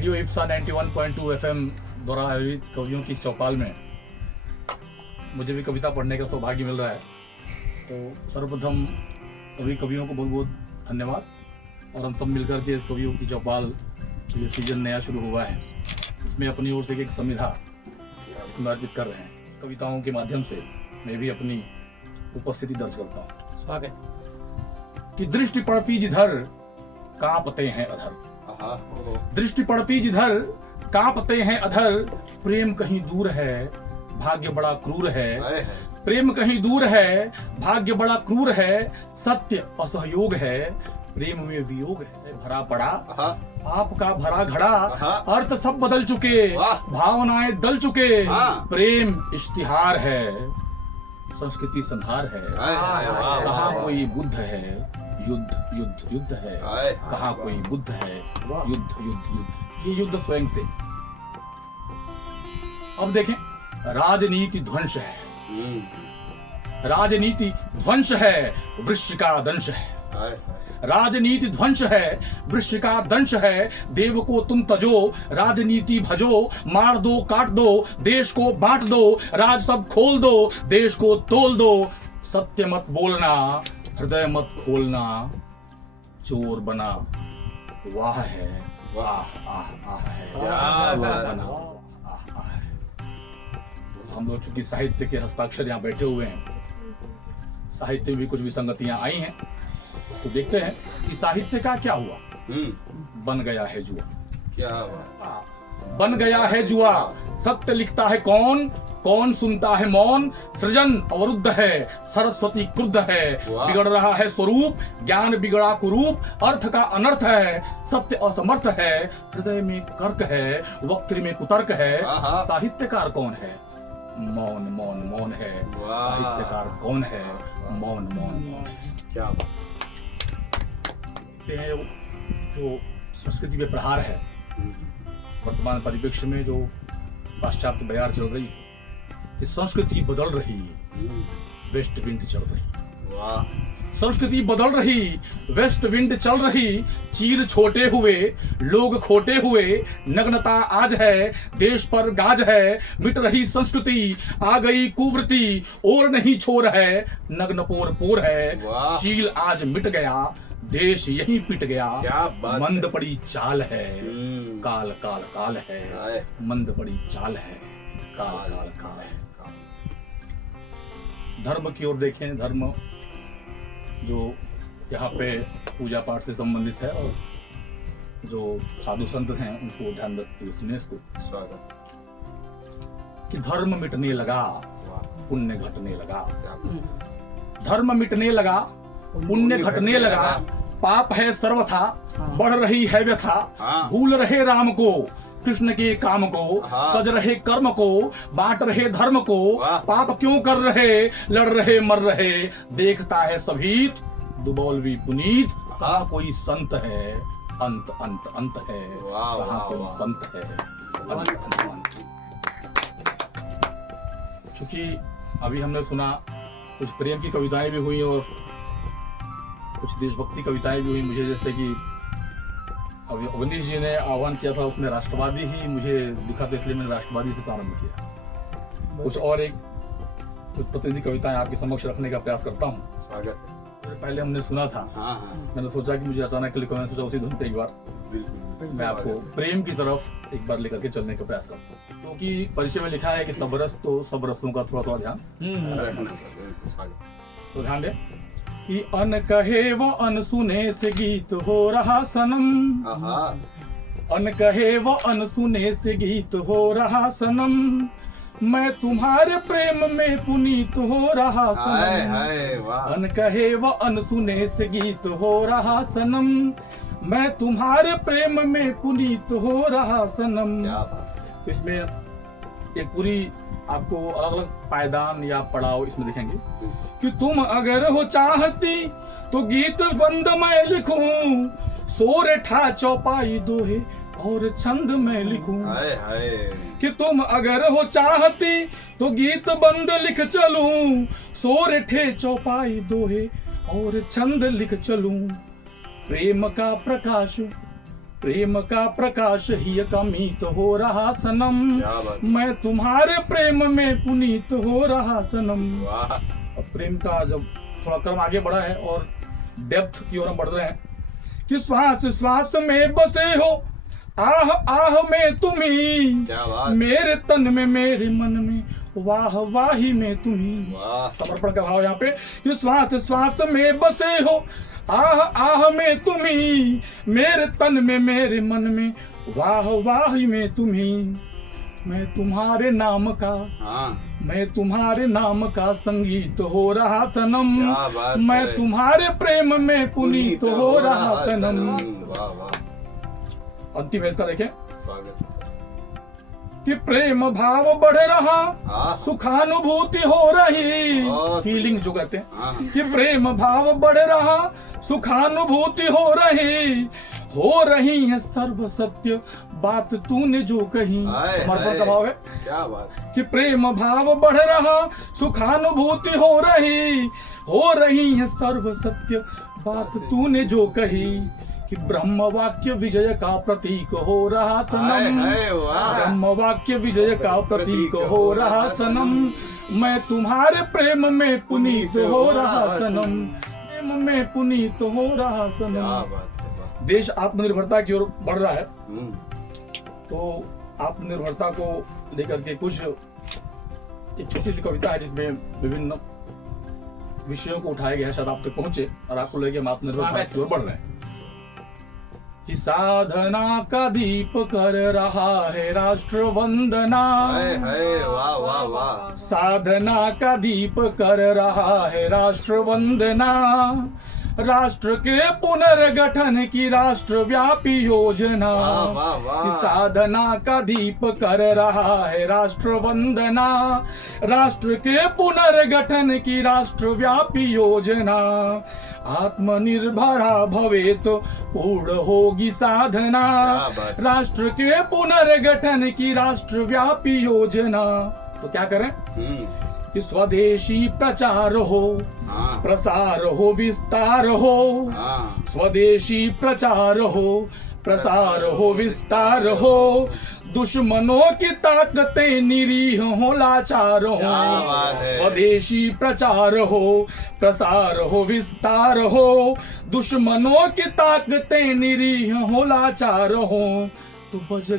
Radio Ipsa 91.2 FM द्वारा आयोजित कवियों की चौपाल में मुझे भी कविता पढ़ने का सौभाग्य मिल रहा है। तो सर्वप्रथम सभी कवियों को बहुत बहुत धन्यवाद। और हम सब मिलकर के इस कवियों की चौपाल जो सीजन नया शुरू हुआ है इसमें अपनी ओर से एक संविधा अर्पित कर रहे हैं। कविताओं के माध्यम से मैं भी अपनी उपस्थिति दर्ज करता हूँ। स्वागत। कि दृष्टि पड़ती जिधर कांपते हैं अधर, दृष्टि पड़ती जिधर कांपते हैं अधर, प्रेम कहीं दूर है भाग्य बड़ा क्रूर है, प्रेम कहीं दूर है भाग्य बड़ा क्रूर है, सत्य असहयोग है प्रेम में वियोग है भरा पड़ा, आपका भरा घड़ा अर्थ सब बदल चुके, भावनाएं दल चुके, प्रेम इश्तिहार है संस्कृति संहार है, कहाँ कोई बुद्ध है युद्ध युद्ध युद्ध है, कहाँ कोई बुद्ध है युद्ध युद्ध युद्ध, ये युद्ध स्वयं से। अब देखें, राजनीति ध्वंस है, राजनीति ध्वंस है वृक्ष का दंश है, राजनीति ध्वंस है वृक्ष का दंश है, देव को तुम तजो राजनीति भजो, मार दो काट दो देश को बांट दो, राज सब खोल दो देश को तोल दो, सत्य मत बोलना हृदय मत खोलना, चोर बना वाह है वाह आह आह है, चोर बना आह आह है। हम लोग चूंकि साहित्य के हस्ताक्षर यहाँ बैठे हुए हैं, साहित्य में भी कुछ विसंगतियां आई हैं, तो देखते हैं कि साहित्य का क्या हुआ। बन गया है जुआ, क्या हुआ? बन गया है जुआ, सत्य लिखता है कौन, कौन सुनता है मौन, सृजन अवरुद्ध है सरस्वती क्रुद्ध है, बिगड़ रहा है स्वरूप ज्ञान बिगड़ा कुरूप, अर्थ का अनर्थ है सत्य असमर्थ है, हृदय में कर्क है वक्त में कुतर्क है, साहित्यकार कौन है मौन मौन मौन है, साहित्यकार कौन है मौन मौन मौन है। क्या बात हैं जो संस्कृति पे प्रहार है वर्तमान परिप्रेक्ष्य में, जो पाश्चात्य बयार चल रही है, कि संस्कृति बदल रही वेस्ट विंड चल रही, वाह, संस्कृति बदल रही वेस्ट विंड चल रही, चीर छोटे हुए लोग खोटे हुए, नग्नता आज है देश पर गाज है, मिट रही संस्कृति आ गई कुवृत्ति, और नहीं छोर है नग्न पोर पोर है, शील आज मिट गया देश यही पिट गया, मंद पड़ी चाल है काल काल काल है, मंद पड़ी चाल है काल काल काल है। धर्म की ओर देखें, धर्म जो यहाँ पे पूजा पाठ से संबंधित है और जो साधु संत हैं उनको ध्यान रखते सुनिए इसको। कि धर्म मिटने लगा पुण्य घटने लगा, धर्म मिटने लगा पुण्य घटने लगा, पाप है सर्वथा बढ़ रही है व्यथा, भूल रहे राम को कृष्ण के काम को, तज रहे कर्म को बांट रहे धर्म को, पाप क्यों कर रहे लड़ रहे मर रहे, देखता है सभीत दुबौलवी पुनीत, कहाँ कोई संत है अंत अंत अंत है, कहाँ कोई संत है अंत अंत अंत। चूंकि अभी हमने सुना कुछ प्रेम की कविताएं भी हुई और कुछ देशभक्ति कविताएं भी हुई, मुझे जैसे कि अभी अवनीश जी ने आह्वान किया था उसमें राष्ट्रवादी ही मुझे दिखा था, इसलिए मैंने राष्ट्रवादी से प्रारंभ किया। कुछ और एक कुछ प्रतिनिधि कविताएं आपके समक्ष रखने का प्रयास करता हूँ। पहले हमने सुना था, मैंने सोचा कि मुझे अचानक क्लिक होने से उसी धुन पे एक बार मैं आपको प्रेम की तरफ एक बार लेकर के चलने का प्रयास करता हूँ, क्योंकि परिचय में लिखा है कि सब रस तो सब रसों का थोड़ा थोड़ा ध्यान, तो ध्यान दें कि अन कहे वो अन सुने से गीत हो रहा सनम, अन कहे वो अन सुने से गीत हो रहा सनम, मैं तुम्हारे प्रेम में पुनीत हो रहा सनम, अन कहे वो अन सुने से गीत हो रहा सनम, मैं तुम्हारे प्रेम में पुनीत हो रहा सनम। इसमें एक पूरी आपको अलग अलग पायदान या पड़ाव इसमें दिखेंगे कि तुम अगर हो चाहती तो गीत बंद मैं लिखूं, सोरे ठा चौपाई दोहे और छंद में लिखूं, कि तुम अगर हो चाहती तो गीत बंद लिख चलूं, सोरे ठे चौपाई दोहे और छंद लिख चलूं, प्रेम का प्रकाश प्रेम का प्रकाश ही अमित हो रहा सनम, क्या बात। मैं तुम्हारे प्रेम में पुनीत हो रहा सनम। वाह। अब प्रेम का जब थोड़ा क्रम आगे बढ़ा है और डेप्थ की ओर हम बढ़ रहे हैं कि श्वास श्वास में बसे हो, आह आह में तुम्ही, क्या बात। मेरे तन में मेरे मन में, वाह वाही में तुम्ही। वाह। समर्पण का भाव यहाँ पे कि श्वास श्वास में बसे हो, आह आह में तुम्ही, मेरे तन में मेरे मन में, वाह वाही में तुम्ही। मैं तुम्हारे नाम का, हाँ। मैं तुम्हारे नाम का संगीत हो रहा सनम, क्या बात मैं है। तुम्हारे प्रेम में पुनीत हो रहा सनम। वाह वाह। अंतिम है इसका देखें स्वागत है सर। कि प्रेम भाव बढ़ रहा, हाँ। सुखानुभूति हो रही, बहुत। फीलिंग जो कहते हैं हाँ। कि प्रेम भाव बढ़ रहा, सुखानुभूति हो रही है सर्व सत्य बात तूने जो कही। हाय, समर्पण हाय। का भाव है क्या बात। कि प्रेम भाव बढ़ रहा, सुखानुभूति हो रही है सर्व सत्य बात तूने जो कही। कि ब्रह्म वाक्य विजय का प्रतीक हो रहा हाय, सनम, हाय, वाह। ब्रह्म वाक्य विजय का प्रतीक हो रहा सनम, मैं तुम्हारे प्रेम में पुनीत हो रहा सनम, प्रेम में पुनीत हो रहा क्या सनम। बात है। वाह। देश आत्मनिर्भरता की ओर बढ़ रहा है, हम्म। तो आत्मनिर्भरता को लेकर के कुछ एक छोटी सी कविता है जिसमें विभिन्न विषयों को उठाया गया है, शायद आप तक पहुंचे और आपको लगे हम आत्मनिर्भरता की ओर बढ़ रहे हैं। कि साधना का दीप कर रहा है राष्ट्र वंदना, हाय हाय। वाह वाह वाह। साधना का दीप कर रहा है राष्ट्र वंदना, राष्ट्र के पुनर्गठन की राष्ट्रव्यापी योजना। वाह वाह वाह। साधना का दीप कर रहा है राष्ट्र वंदना, राष्ट्र के पुनर्गठन की राष्ट्रव्यापी योजना। आत्मनिर्भरा भवेत पूर्ण होगी साधना, क्या बात। राष्ट्र के पुनर्गठन की राष्ट्रव्यापी योजना। तो क्या करें कि स्वदेशी प्रचार हो, हाँ। प्रसार हो, विस्तार हो, हाँ। स्वदेशी प्रचार हो, प्रसार हो, विस्तार हो, दुश्मनों की ताकतें निरीह हो, लाचार हो। क्या बात है। स्वदेशी प्रचार हो, प्रसार हो, विस्तार हो, दुश्मनों की ताकतें निरीह हो, लाचार हो। तो बज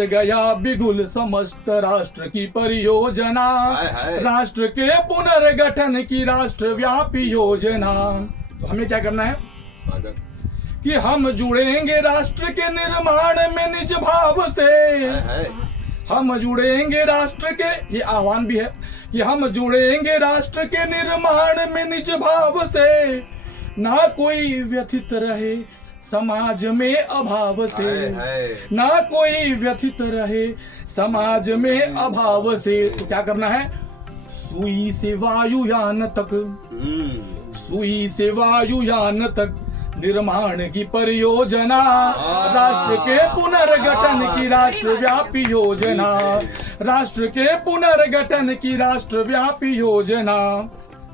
गया बिगुल समस्त राष्ट्र की परियोजना, हाय हाय। राष्ट्र के पुनर्गठन की राष्ट्रव्यापी योजना। तो हमें क्या करना है स्वागत। कि हम जुड़ेंगे राष्ट्र के निर्माण में निज भाव से, हाय हाय। हम जुड़ेंगे राष्ट्र के, ये आह्वान भी है कि हम जुड़ेंगे राष्ट्र के निर्माण में निज भाव से, ना कोई व्यथित रहे समाज में अभाव से, हाय हाय। ना कोई व्यथित रहे समाज में अभाव से। तो क्या करना है, सुई से वायुयान तक, सुई से वायुयान तक निर्माण की परियोजना, राष्ट्र के पुनर्गठन की राष्ट्रव्यापी योजना, राष्ट्र के पुनर्गठन की राष्ट्रव्यापी योजना।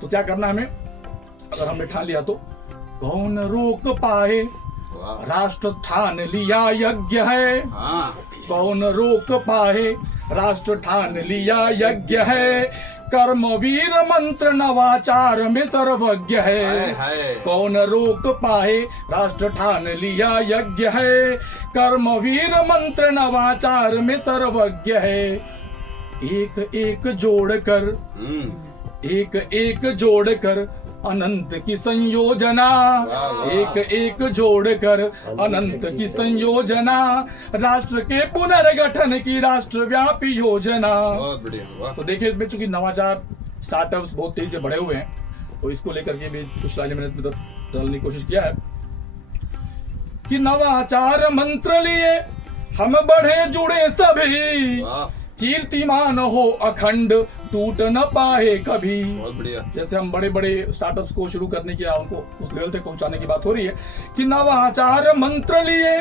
तो क्या करना हमें, अगर हमने ठान लिया तो कौन रोक पाए, राष्ट्र ठान लिया यज्ञ है, हाँ। कौन रोक पाए, राष्ट्र ठान लिया यज्ञ है, कर्मवीर मंत्र नवाचार में सर्वज्ञ हाय है। हाय। कौन रोक पाए, राष्ट्र ठान लिया यज्ञ है, कर्मवीर मंत्र नवाचार में सर्वज्ञ है। एक एक जोड़कर, एक एक जोड़कर अनंत की संयोजना, एक एक जोड़कर अनंत की संयोजना, राष्ट्र के पुनर्गठन की राष्ट्रव्यापी योजना। बहुत बढ़िया। वाह। तो देखिए इसमें चूंकि नवाचार स्टार्टअप्स बहुत तेजी से बढ़े हुए हैं, तो इसको लेकर के भी कुछ लाइनें मैंने इसमें डालने की कोशिश किया है कि नवाचार मंत्र लिए हम बढ़े जुड़े सभी, वाह। कीर्तिमान हो अखंड टूट न पाए कभी। बहुत बढ़िया। जैसे हम बड़े बड़े स्टार्टअप्स को शुरू करने की, उनको उस लेवल तक पहुंचाने की बात हो रही है कि नवाचार मंत्र लिए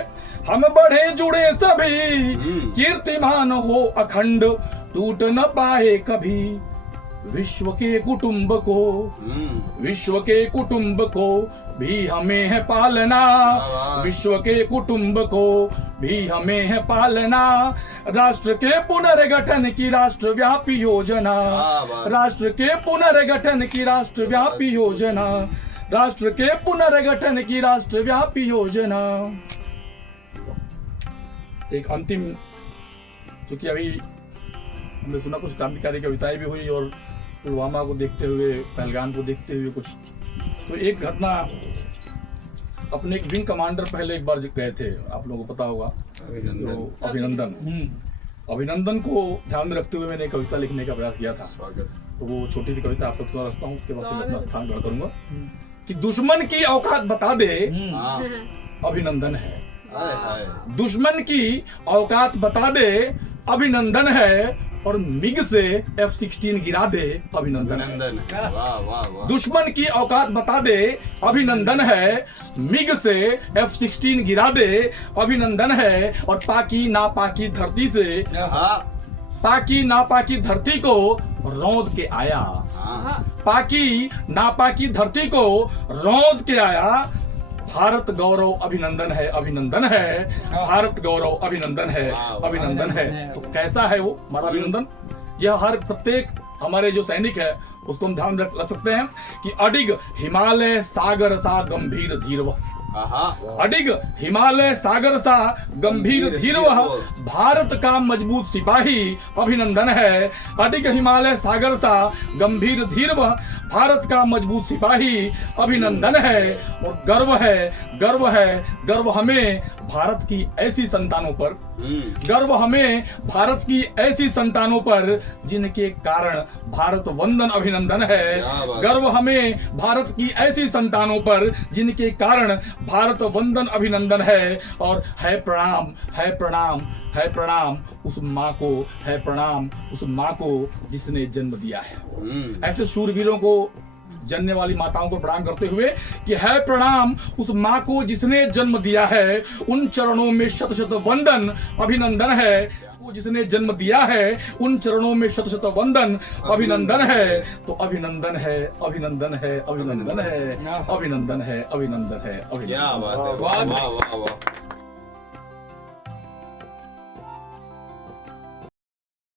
हम बढ़े जुड़े सभी, कीर्तिमान हो अखंड टूट न पाए कभी। विश्व के कुटुंब को, विश्व के कुटुंब को भी हमें है पालना, विश्व के कुटुंब को भी हमें है पालना। राष्ट्र के पुनर्गठन की राष्ट्रव्यापी योजना, राष्ट्र के पुनर्गठन की राष्ट्रव्यापी योजना, राष्ट्र के पुनर्गठन की राष्ट्रव्यापी योजना। एक अंतिम, क्योंकि अभी हमने सुना कुछ क्रांतिकारी कविताएं भी हुई और पुलवामा को देखते हुए, पहलगाम को देखते हुए कुछ, तो एक घटना, अपने एक विंग कमांडर पहले एक बार गए थे, आप लोगों को पता होगा, तो अभिनंदन को ध्यान में रखते हुए मैंने कविता लिखने का प्रयास किया था। तो वो छोटी सी कविता आप तक सुना रखता हूँ, उसके बाद मैं अपना स्थान ग्रहण करूंगा। कि दुश्मन की औकात बता दे अभिनंदन है, दुश्मन की औकात बता दे अभिनंदन है, और मिग से F-16 गिरा दे अभिनंदन है। वाह वाह वाह। दुश्मन की औकात बता दे अभिनंदन है, मिग से F-16 गिरा दे अभिनंदन है, और पाकी नापाकी धरती से, पाकी नापाकी धरती को रौंद के आया, पाकी नापाकी धरती को रौंद के आया। भारत गौरव अभिनंदन है, अभिनंदन है, भारत गौरव अभिनंदन है, अभिनंदन है। तो कैसा है वो हमारा अभिनंदन? यह हर प्रत्येक हमारे जो सैनिक है उसको हम ध्यान रख सकते हैं कि अडिग हिमालय सागर सा गंभीर धीर वह, अडिग हिमालय सागर सा गंभीर धीर वह, भारत का मजबूत सिपाही अभिनंदन है। अडिग हिमालय सागर सा गंभीर धीर वह, भारत का मजबूत सिपाही अभिनंदन है। और गर्व है, गर्व है, गर्व हमें भारत की ऐसी संतानों पर, गर्व हमें भारत की ऐसी संतानों पर जिनके कारण भारत वंदन अभिनंदन है। गर्व हमें भारत की ऐसी संतानों पर जिनके कारण भारत वंदन अभिनंदन है। और है प्रणाम, है प्रणाम, है प्रणाम उस माँ को, है प्रणाम उस माँ को जिसने जन्म दिया है। ऐसे शूरवीरों को, जनने वाली माताओं को प्रणाम करते हुए कि है प्रणाम उस माँ को जिसने जन्म दिया है, उन चरणों में शत शत वंदन अभिनंदन है। वो जिसने जन्म दिया है उन चरणों में शत शत वंदन अभिनंदन है। तो अभिनंदन है, अभिनंदन है, अभिनंदन है, अभिनंदन है, अभिनंदन है, अभिनंदन है। क्या बात है, वाह वाह वाह।